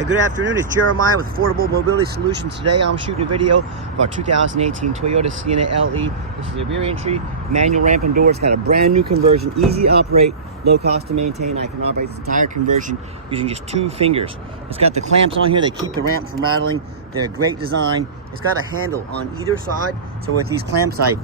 Hey, good afternoon, it's Jeremiah with Affordable Mobility Solutions. Today I'm shooting a video of our 2018 Toyota Sienna LE. This is a rear entry, manual ramp and door. It's got a brand new conversion, easy to operate, low cost to maintain. I can operate this entire conversion using just 2 fingers. It's got the clamps on here, they keep the ramp from rattling. They're a great design. It's got a handle on either side, so with these clamps I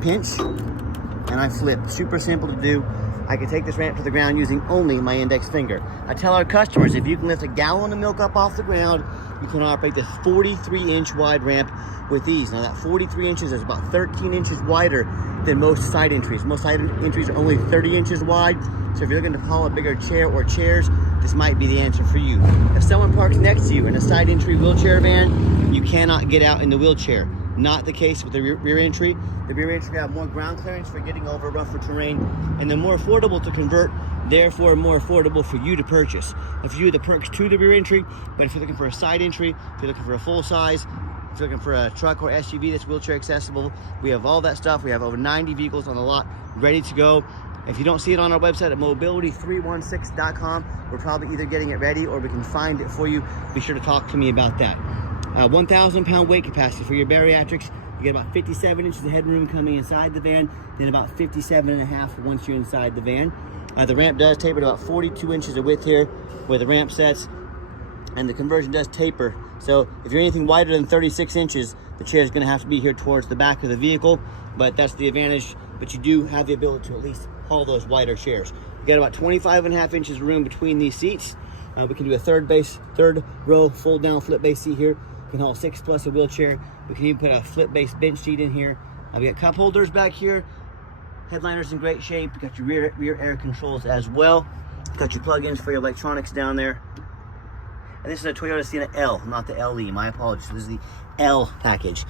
pinch and I flip. Super simple to do. I can take this ramp to the ground using only my index finger. I tell our customers, if you can lift a gallon of milk up off the ground, you can operate this 43-inch wide ramp with ease. Now that 43 inches is about 13 inches wider than most side entries. Most side entries are only 30 inches wide. So if you're looking to haul a bigger chair or chairs, this might be the answer for you. If someone parks next to you in a side entry wheelchair van, you cannot get out in the wheelchair. Not the case with the rear entry. The rear entry have more ground clearance for getting over rougher terrain, and they're more affordable to convert, therefore more affordable for you to purchase. A few of the perks to the rear entry, but if you're looking for a side entry, if you're looking for a full size, if you're looking for a truck or SUV that's wheelchair accessible, we have all that stuff. We have over 90 vehicles on the lot ready to go. If you don't see it on our website at mobility316.com, we're probably either getting it ready or we can find it for you. Be sure to talk to me about that. 1,000 pound weight capacity for your bariatrics. You get about 57 inches of headroom coming inside the van, then about 57.5 once you're inside the van. The ramp does taper to about 42 inches of width here where the ramp sets, and the conversion does taper. So if you're anything wider than 36 inches, the chair is going to have to be here towards the back of the vehicle, but that's the advantage. But you do have the ability to at least haul those wider chairs. You got about 25.5 inches of room between these seats. We can do a third row fold down flip base seat here. We can haul 6 plus a wheelchair. We can even put a flip base bench seat in here. We got cup holders back here. Headliner's in great shape. You got your rear air controls as well. Got your plug-ins for your electronics down there. And this is a Toyota Sienna L, not the LE. My apologies. This is the L package.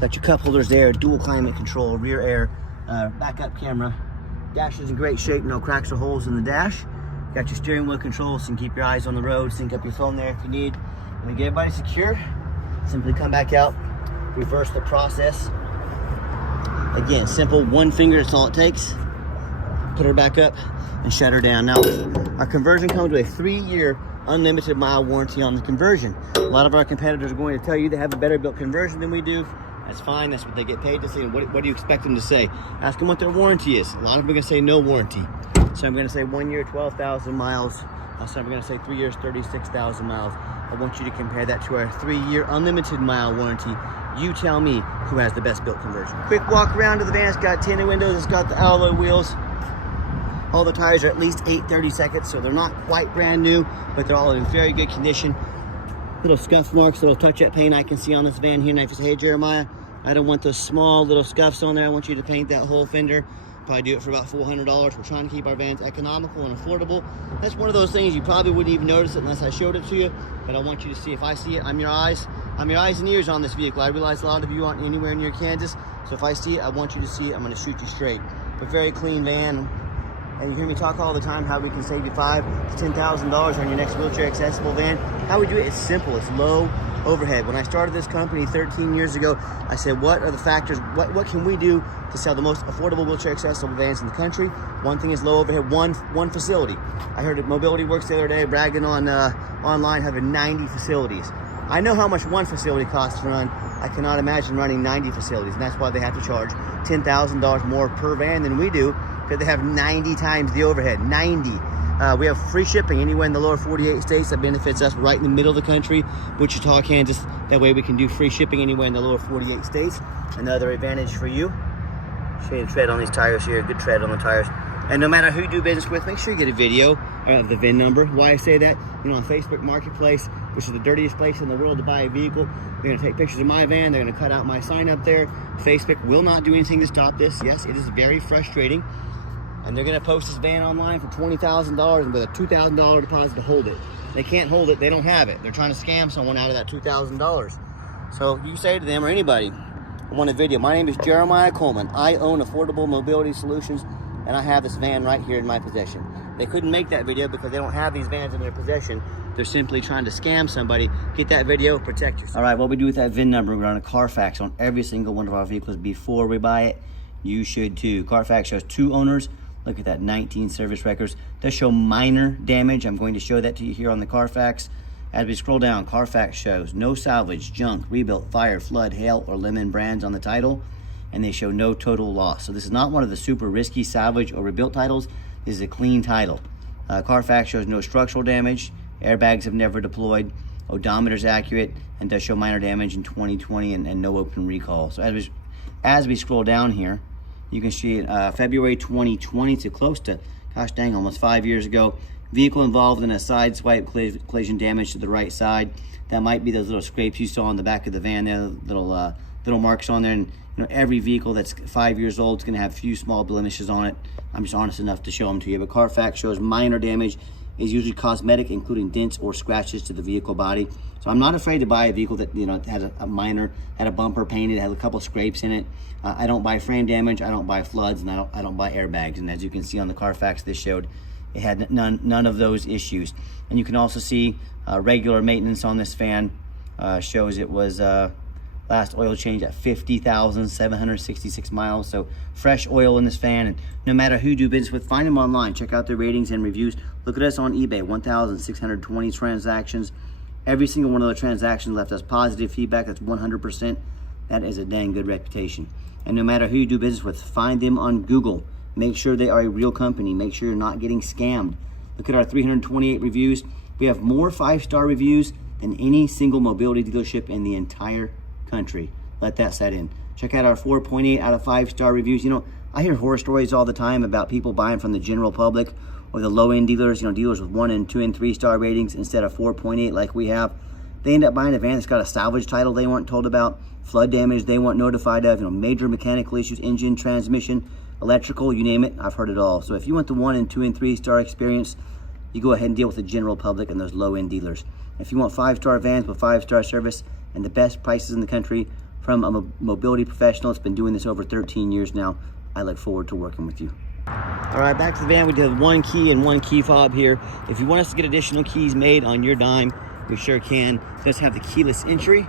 Got your cup holders there, dual climate control, rear air, backup camera. Dash is in great shape, no cracks or holes in the dash. Got your steering wheel controls, so you can keep your eyes on the road, sync up your phone there if you need. When you get everybody secure, simply come back out, reverse the process. Again, simple, 1 finger, that's all it takes. Put her back up and shut her down. Now, our conversion comes with a 3-year unlimited mile warranty on the conversion. A lot of our competitors are going to tell you they have a better built conversion than we do. That's fine, that's what they get paid to say. What do you expect them to say? Ask them what their warranty is. A lot of them are gonna say no warranty. So I'm gonna say 1 year, 12,000 miles. So I'm gonna say 3 years, 36,000 miles. I want you to compare that to our 3-year unlimited mile warranty. You tell me who has the best built conversion. Quick walk around to the van. It's got tinted windows, it's got the alloy wheels. All the tires are at least 830 seconds, so they're not quite brand new, but they're all in very good condition. Little scuff marks, little touch-up paint I can see on this van here. And if you say, hey Jeremiah, I don't want those small little scuffs on there, I want you to paint that whole fender. Probably do it for about $400. We're trying to keep our vans economical and affordable. That's one of those things you probably wouldn't even notice it unless I showed it to you, but I want you to see. If I see it, I'm your eyes and ears on this vehicle. I realize a lot of you aren't anywhere near Kansas, so if I see it, I want you to see it. I'm going to shoot you straight. A very clean van. And you hear me talk all the time how we can save you $5,000 to $10,000 on your next wheelchair accessible van. How we do it is simple. It's low overhead. When I started this company 13 years ago, I said, what are the factors? What can we do to sell the most affordable wheelchair accessible vans in the country? One thing is low overhead. One facility. I heard at Mobility Works the other day bragging on online having 90 facilities. I know how much one facility costs to run. I cannot imagine running 90 facilities, and that's why they have to charge $10,000 more per van than we do, because they have 90 times the overhead. 90. We have free shipping anywhere in the lower 48 states. That benefits us right in the middle of the country, Wichita, Kansas. That way we can do free shipping anywhere in the lower 48 states. Another advantage for you. Show you the tread on these tires here. Good tread on the tires. And no matter who you do business with, make sure you get a video of the VIN number. Why I say that, on Facebook Marketplace, which is the dirtiest place in the world to buy a vehicle, they're going to take pictures of my van. They're going to cut out my sign up there. Facebook will not do anything to stop this. Yes, it is very frustrating. And they're going to post this van online for $20,000 with a $2,000 deposit to hold it. They can't hold it. They don't have it. They're trying to scam someone out of that $2,000. So you say to them or anybody, I want a video. My name is Jeremiah Coleman. I own Affordable Mobility Solutions, and I have this van right here in my possession. They couldn't make that video because they don't have these vans in their possession. They're simply trying to scam somebody. Get that video, protect yourself. All right, what we do with that VIN number, we run a Carfax on every single one of our vehicles before we buy it. You should too. Carfax shows 2 owners. Look at that, 19 service records. Does show minor damage. I'm going to show that to you here on the Carfax. As we scroll down, Carfax shows no salvage, junk, rebuilt, fire, flood, hail, or lemon brands on the title, and they show no total loss. So this is not one of the super risky salvage or rebuilt titles. This is a clean title. Carfax shows no structural damage, airbags have never deployed, odometer's accurate, and does show minor damage in 2020 and no open recall. So as we scroll down here, you can see February 2020 to close to, gosh dang, almost 5 years ago. Vehicle involved in a side swipe collision damage to the right side. That might be those little scrapes you saw on the back of the van there, little marks on there. And every vehicle that's 5 years old is going to have a few small blemishes on it. I'm just honest enough to show them to you. But Carfax shows minor damage is usually cosmetic, including dents or scratches to the vehicle body. So I'm not afraid to buy a vehicle that had a minor, had a bumper painted, had a couple scrapes in it. I don't buy frame damage, I don't buy floods, and I don't buy airbags. And as you can see on the Carfax this showed, it had none of those issues. And you can also see regular maintenance on this van shows it was last oil change at 50,766 miles. So fresh oil in this van. And no matter who you do business with, find them online. Check out their ratings and reviews. Look at us on eBay, 1,620 transactions. Every single one of those transactions left us positive feedback. That's 100%. That is a dang good reputation. And no matter who you do business with, find them on Google. Make sure they are a real company. Make sure you're not getting scammed. Look at our 328 reviews. We have more 5-star reviews than any single mobility dealership in the entire country. Let that set in. Check out our 4.8 out of 5-star reviews. I hear horror stories all the time about people buying from the general public or the low-end dealers, dealers with 1 and 2 and 3-star ratings instead of 4.8 like we have. They end up buying a van that's got a salvage title they weren't told about, flood damage they weren't notified of, major mechanical issues, engine, transmission, electrical, you name it. I've heard it all. So if you want the 1 and 2 and 3-star experience, you go ahead and deal with the general public and those low-end dealers. If you want 5-star vans with 5-star service and the best prices in the country from a mobility professional that's been doing this over 13 years now, I look forward to working with you. All right, back to the van. We did 1 key and 1 key fob here. If you want us to get additional keys made on your dime, we sure can. It does have the keyless entry.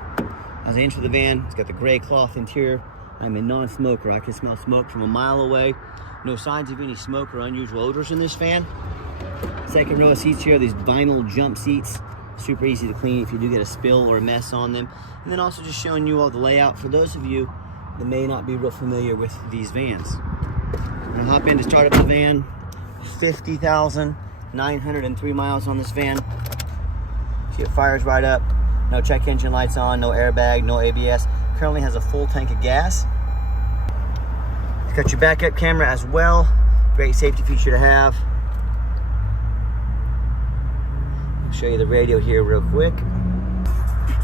As I enter the van, it's got the gray cloth interior. I'm a non-smoker. I can smell smoke from a mile away. No signs of any smoke or unusual odors in this van. Second row of seats here, these vinyl jump seats. Super easy to clean if you do get a spill or a mess on them. And then also just showing you all the layout for those of you that may not be real familiar with these vans. I'm gonna hop in to start up the van. 50,903 miles on this van. See, it fires right up. No check engine lights on, no airbag, no ABS. Currently has a full tank of gas. It's got your backup camera as well. Great safety feature to have. I'll show you the radio here real quick.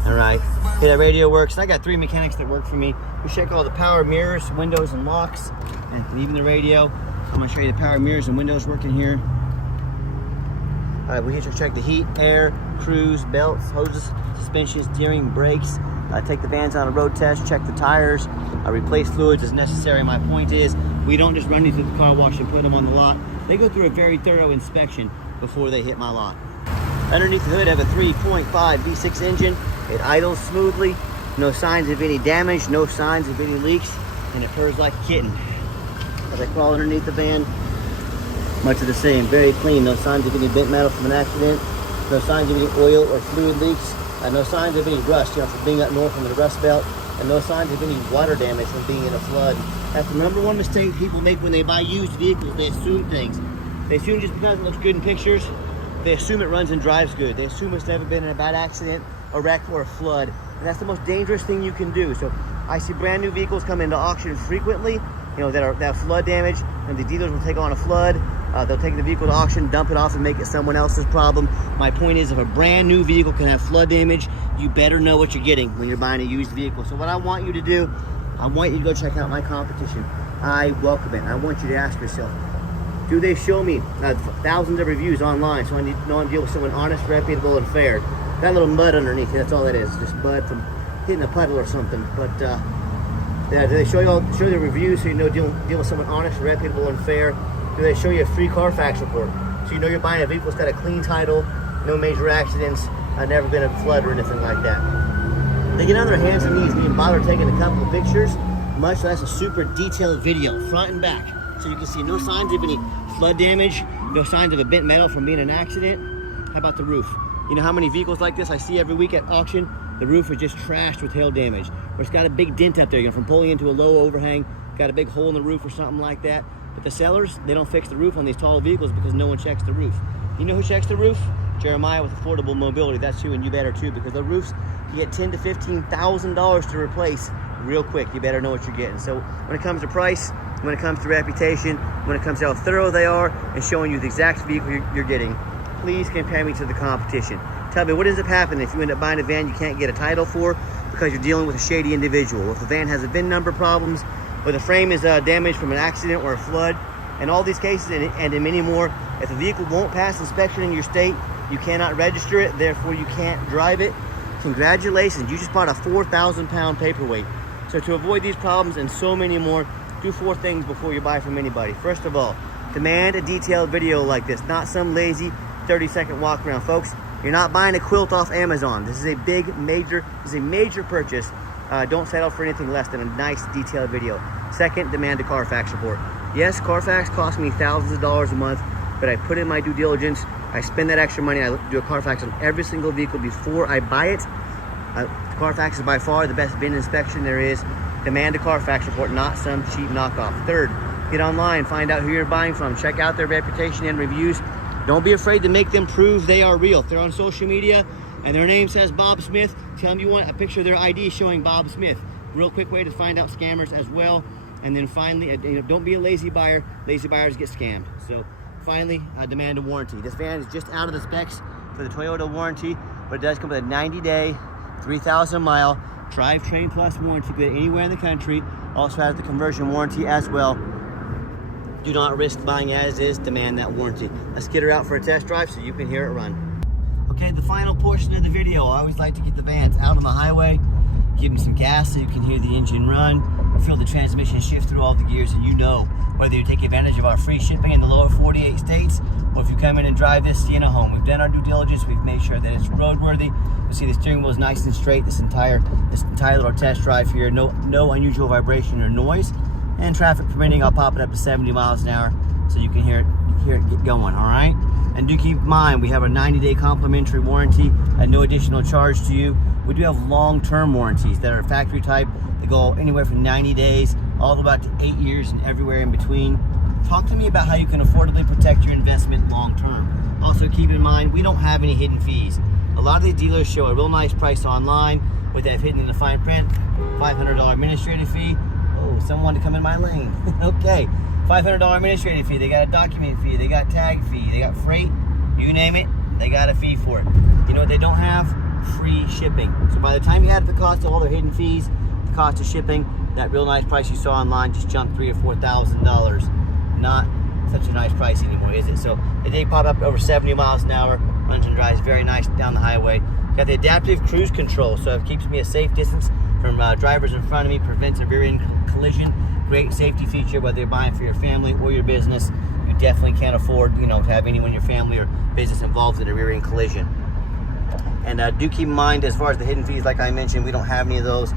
All right, okay, that radio works. I got 3 mechanics that work for me. We check all the power mirrors, windows, and locks, and even the radio. I'm gonna show you the power mirrors and windows working here. All right, we here to check the heat, air, cruise, belts, hoses, suspension, steering, brakes. Take the vans on a road test, check the tires, replace fluids as necessary. My point is, we don't just run these through the car wash and put them on the lot. They go through a very thorough inspection before they hit my lot. Underneath the hood, I have a 3.5 V6 engine. It idles smoothly, no signs of any damage, no signs of any leaks, and it purrs like a kitten. As I crawl underneath the van, much of the same, very clean, no signs of any bent metal from an accident, no signs of any oil or fluid leaks, no signs of any rust, from being up north from the rust belt, and no signs of any water damage from being in a flood. That's the number one mistake people make when they buy used vehicles. They assume things. They assume just because it looks good in pictures, they assume it runs and drives good. They assume it's never been in a bad accident, a wreck, or a flood. And that's the most dangerous thing you can do. So I see brand new vehicles come into auction frequently, that have flood damage, and the dealers will take on a flood. They'll take the vehicle to auction, dump it off, and make it someone else's problem. My point is, if a brand new vehicle can have flood damage, you better know what you're getting when you're buying a used vehicle. So what I want you to do, I want you to go check out my competition. I welcome it. I want you to ask yourself, do they show me thousands of reviews online so I know I'm dealing with someone honest, reputable, and fair? That little mud underneath, that's all that is, just mud from hitting a puddle or something. But do they show you the reviews so you know deal with someone honest, reputable, and fair? Do they show you a free Carfax report so you know you're buying a vehicle that's got a clean title, no major accidents, never been a flood or anything like that? They get on their hands and knees and even bother taking a couple of pictures, much less a super detailed video, front and back, so you can see no signs of any flood damage, no signs of a bent metal from being an accident. How about the roof? You know how many vehicles like this I see every week at auction? The roof is just trashed with hail damage, or it's got a big dent up there, you know, from pulling into a low overhang, got a big hole in the roof or something like that. But the sellers, they don't fix the roof on these tall vehicles because no one checks the roof. You know who checks the roof? Jeremiah with Affordable Mobility. That's who, and you better too, because the roofs, you get $10,000 to $15,000 to replace real quick. You better know what you're getting. So when it comes to price, when it comes to reputation, when it comes to how thorough they are and showing you the exact vehicle you're getting, please compare me to the competition. Tell me, what ends up happening if you end up buying a van you can't get a title for because you're dealing with a shady individual? If the van has a VIN number problems, or the frame is damaged from an accident or a flood, and all these cases and in many more, if the vehicle won't pass inspection in your state, you cannot register it, therefore you can't drive it. Congratulations, you just bought a 4,000 pound paperweight. So to avoid these problems and so many more, do 4 things before you buy from anybody. First of all, demand a detailed video like this, not some lazy 30-second walk around. Folks, you're not buying a quilt off Amazon. This is a big, major purchase. Don't settle for anything less than a nice detailed video. Second, demand a Carfax report. Yes, Carfax costs me thousands of dollars a month, but I put in my due diligence. I spend that extra money. I do a Carfax on every single vehicle before I buy it. Carfax is by far the best VIN inspection there is. Demand a Carfax report, not some cheap knockoff. Third, get online, find out who you're buying from. Check out their reputation and reviews. Don't be afraid to make them prove they are real. If they're on social media and their name says Bob Smith, tell them you want a picture of their ID showing Bob Smith. Real quick way to find out scammers as well. And then finally, don't be a lazy buyer. Lazy buyers get scammed. So finally, demand a warranty. This van is just out of the specs for the Toyota warranty, but it does come with a 90-day, 3,000-mile drivetrain plus warranty, good anywhere in the country. Also has the conversion warranty as well. Do not risk buying as is, demand that warranty. Let's get her out for a test drive so you can hear it run. Okay, the final portion of the video, I always like to get the vans out on the highway, give them some gas so you can hear the engine run, feel the transmission shift through all the gears, and you know whether you take advantage of our free shipping in the lower 48 states, or if you come in and drive this Sienna home. We've done our due diligence, we've made sure that it's roadworthy. You see the steering wheel is nice and straight this entire little test drive here, no unusual vibration or noise. And traffic permitting, I'll pop it up to 70 miles an hour so you can hear it get going, all right? And do keep in mind, we have a 90-day complimentary warranty at no additional charge to you. We do have long-term warranties that are factory type. They go anywhere from 90 days all the way up to 8 years and everywhere in between. Talk to me about how you can affordably protect your investment long-term. Also keep in mind, we don't have any hidden fees. A lot of these dealers show a real nice price online with that hidden in the fine print, $500 administrative fee. Oh, someone wanted to come in my lane. Okay, $500 administrative fee. They got a document fee. They got tag fee. They got freight. You name it, they got a fee for it. You know what they don't have? Free shipping. So by the time you add the cost of all their hidden fees, the cost of shipping, that real nice price you saw online just jumped $3,000 or $4,000. Not such a nice price anymore, is it? So they pop up over 70 miles an hour, runs and drives very nice down the highway. Got the adaptive cruise control, so it keeps me a safe distance from drivers in front of me, prevents a rear end collision. Great safety feature, whether you're buying for your family or your business. You definitely can't afford, to have anyone in your family or business involved in a rear end collision. And do keep in mind, as far as the hidden fees, like I mentioned, we don't have any of those.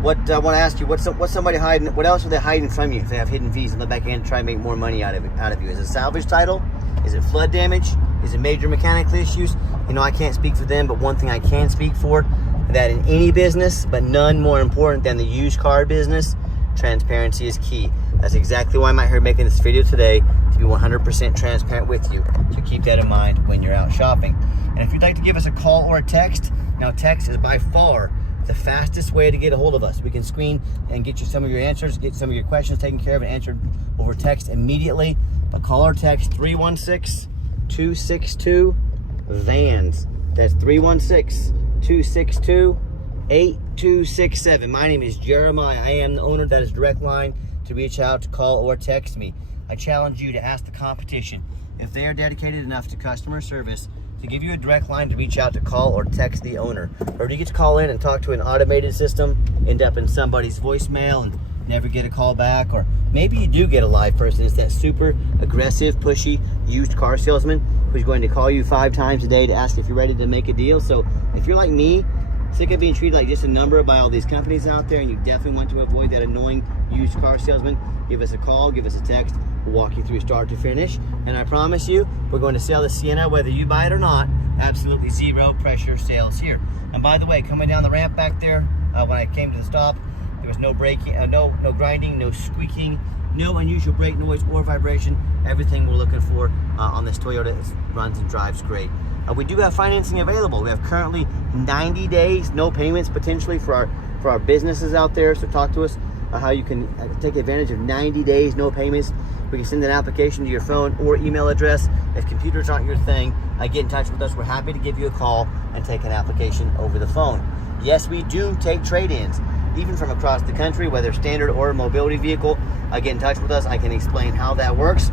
What I want to ask you, what's somebody hiding? What else are they hiding from you if they have hidden fees and let back in and try and make more money out of you? Is it salvage title? Is it flood damage? Is it major mechanical issues? I can't speak for them, but one thing I can speak for, that in any business, but none more important than the used car business, transparency is key. That's exactly why I'm out here making this video today, to be 100% transparent with you. So keep that in mind when you're out shopping. And if you'd like to give us a call or a text, now text is by far the fastest way to get a hold of us. We can screen and get you some of your answers, get some of your questions taken care of and answered over text immediately. But call or text 316-262-VANS. That's 316-262-8267. My name is Jeremiah. I am the owner. That is direct line to reach out, to call, or text me. I challenge you to ask the competition if they are dedicated enough to customer service to give you a direct line to reach out, to call, or text the owner. Or do you get to call in and talk to an automated system, end up in somebody's voicemail and never get a call back? Or maybe you do get a live person. It's that super aggressive, pushy used car salesman who's going to call you 5 times a day to ask if you're ready to make a deal. So if you're like me, sick of being treated like just a number by all these companies out there, and you definitely want to avoid that annoying used car salesman, give us a call, give us a text. We'll walk you through start to finish. And I promise you, we're going to sell the Sienna whether you buy it or not absolutely zero pressure sales here. And by the way, coming down the ramp back there, when I came to the stop, there was no braking, no grinding, no squeaking, no unusual brake noise or vibration. Everything we're looking for on this Toyota runs and drives great. We do have financing available. We have currently 90 days, no payments potentially for our businesses out there. So talk to us how you can take advantage of 90 days, no payments. We can send an application to your phone or email address. If computers aren't your thing, get in touch with us. We're happy to give you a call and take an application over the phone. Yes, we do take trade-ins, even from across the country, whether standard or mobility vehicle. Get in touch with us. I can explain how that works.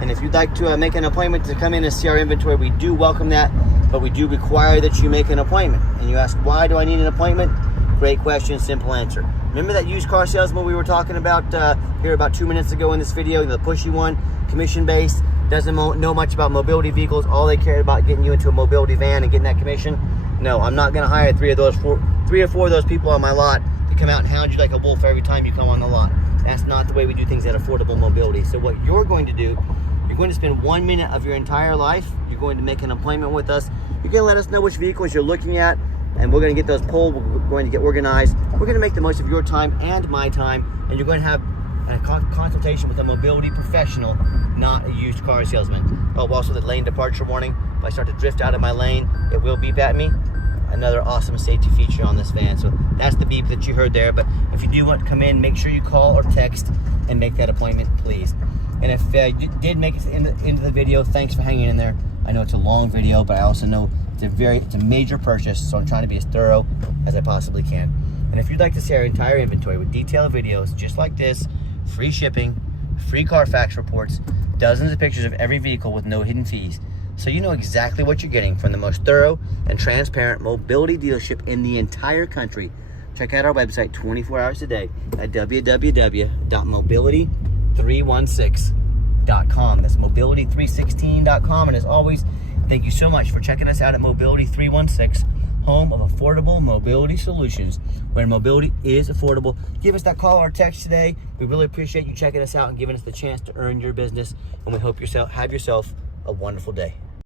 And if you'd like to make an appointment to come in and see our inventory, we do welcome that, but we do require that you make an appointment. And you ask, why do I need an appointment? Great question, simple answer. Remember that used car salesman we were talking about here about 2 minutes ago in this video, the pushy one, commission-based, doesn't know much about mobility vehicles. All they care about getting you into a mobility van and getting that commission. No, I'm not gonna hire three or four of those people on my lot to come out and hound you like a wolf every time you come on the lot. That's not the way we do things at Affordable Mobility. So what you're going to do, you're going to spend 1 minute of your entire life. You're going to make an appointment with us. You're going to let us know which vehicles you're looking at, and we're going to get those pulled. We're going to get organized. We're going to make the most of your time and my time, and you're going to have a consultation with a mobility professional, not a used car salesman. Oh, also the lane departure warning. If I start to drift out of my lane, it will beep at me. Another awesome safety feature on this van. So that's the beep that you heard there. But if you do want to come in, make sure you call or text and make that appointment, please. And if you did make it into the video, thanks for hanging in there. I know it's a long video, but I also know it's a major purchase, so I'm trying to be as thorough as I possibly can. And if you'd like to see our entire inventory with detailed videos just like this, free shipping, free Carfax reports, dozens of pictures of every vehicle with no hidden fees, so you know exactly what you're getting from the most thorough and transparent mobility dealership in the entire country, check out our website 24 hours a day at www.mobility316.com. That's mobility316.com. And as always, thank you so much for checking us out at Mobility 316, home of affordable mobility solutions, where mobility is affordable. Give us that call or text today. We really appreciate you checking us out and giving us the chance to earn your business. And we hope you have yourself a wonderful day.